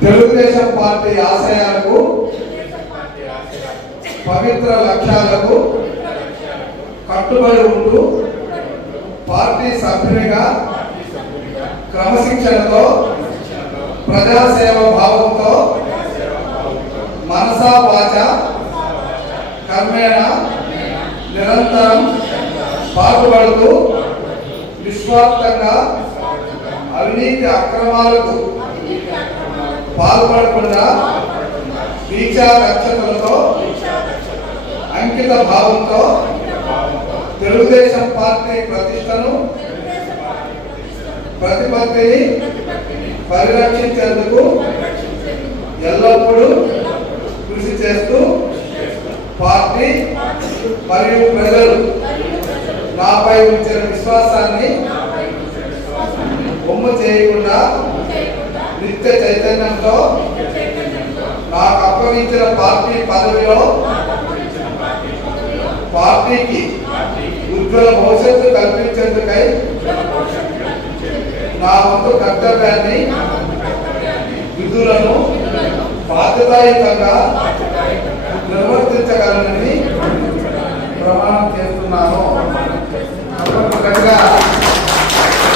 Telugu Desam party ఆశయాలకు పవిత్ర లక్ష్యాలకు కట్టుబడి ఉంటూ పార్టీ సభ్యునిగా క్రమశిక్షణతో ప్రజాసేవ భావంతో మనసా వాచ కర్మేణ నిరంతరం పాటుపడుతూ నిస్వార్థంగా అవినీతి అక్రమాలకు పాల్పడకుండా దీక్షా రక్షకులతో అంకిత భావంతో తెలుగుదేశం పార్టీ ప్రతిష్టను ప్రతిపత్తిని పరిరక్షించేందుకు ఎల్లప్పుడూ కృషి చేస్తూ పార్టీ మరియు ప్రజలు నాపై ఉంచిన విశ్వాసాన్ని బొమ్మ చేయకుండా నిత్య చైతన్యంతో నాకు అప్పగించిన పార్టీ పదవిలో పార్టీకి ఉజ్వల భవిష్యత్తు కల్పించేందుకై నా వంతు కర్తవ్యాన్ని విధులను బాధ్యతాయుతంగా